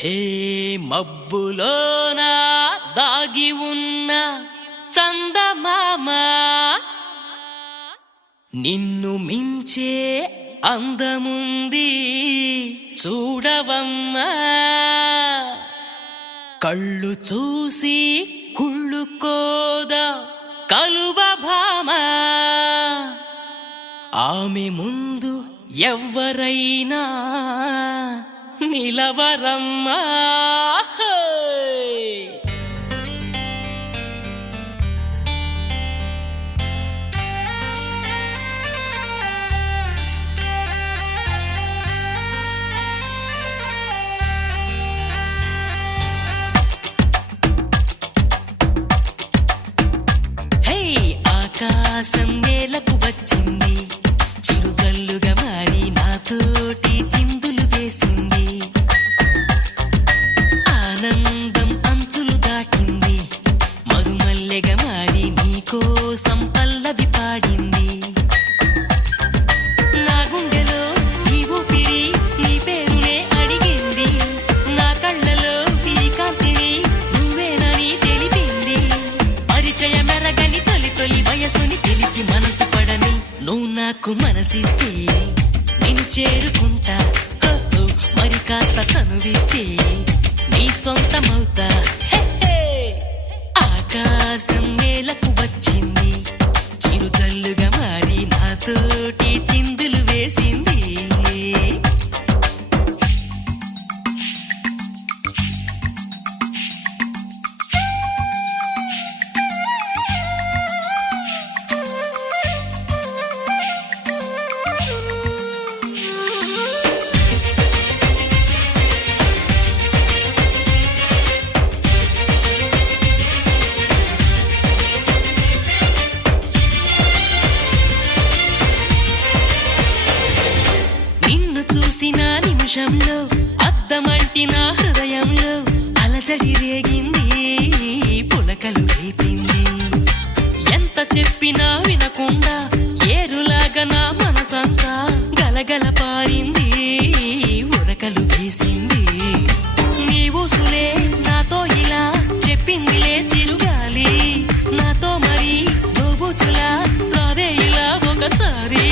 హే మబ్బులోన దాగి ఉన్న చందమామ, నిన్ను మించే అందముంది చూడవమ్మా. కళ్ళు చూసి కుళ్ళుకోదా కలువ భామ, ఆమె ముందు ఎవ్వరైనా నిలవరమ్మా. ఆకాశం నేలకు వచ్చింది, చిరుజల్లుగా మారి నాతోటి చిందులు వేసింది. ఆనందం అంచులు దాటింది, మరుమల్లెగా మారి నీకోసం పల్లవి పాడింది. నా గుండెలో ఈ ఊపిరి నీ పేరునే అడిగింది, నా కళ్ళలో ఈ కాంతిని నువ్వేనని తెలిపింది. పరిచయమెరగని తొలి వయసుని తెలిసి మనసు పడని నువ్వు నాకు మనసిస్తే నేను చేరుకుంటా. మరి కాస్త చనువిస్తే నీ సొంతమవుతా. ఆకాశం నేలకు వచ్చింది, చిరుజల్లుగా మారి నాతోటి చిందులు వేసింది. చూసిన నిమిషంలో అద్దమంటి నా హృదయంలో అలజడి రేగింది, పులకలు రేపింది. ఎంత చెప్పినా వినకుండా ఏరులాగా నా మనసంతా గలగల పారింది, ఉరకలు వేసింది. నీ ఊసులే నాతో ఇలా చెప్పిందిలే చిరుగాలి, నాతో మరి దోబూచులా రావే ఇలా ఒకసారి.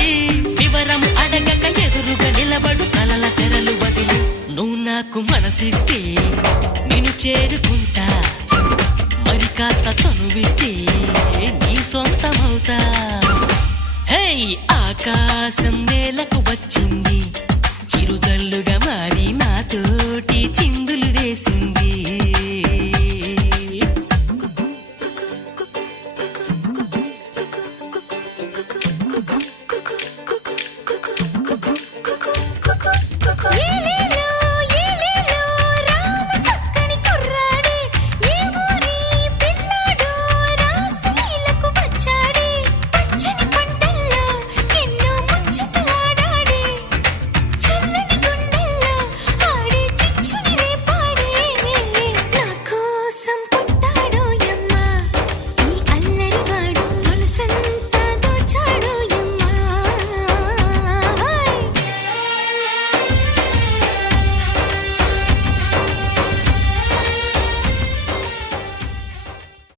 వివరం అడగక ఎదురుగా నిలబడు కలల తెరలు వదిలి నువ్వు నాకు మనసిస్తే నేను చేరుకుంటా. మరి కాస్త చనువిస్తే నీ సొంతమవుతా. హే ఆకాశం నేలకు వచ్చింది, చిరుజల్లుగా మారి నాతోటి చింది.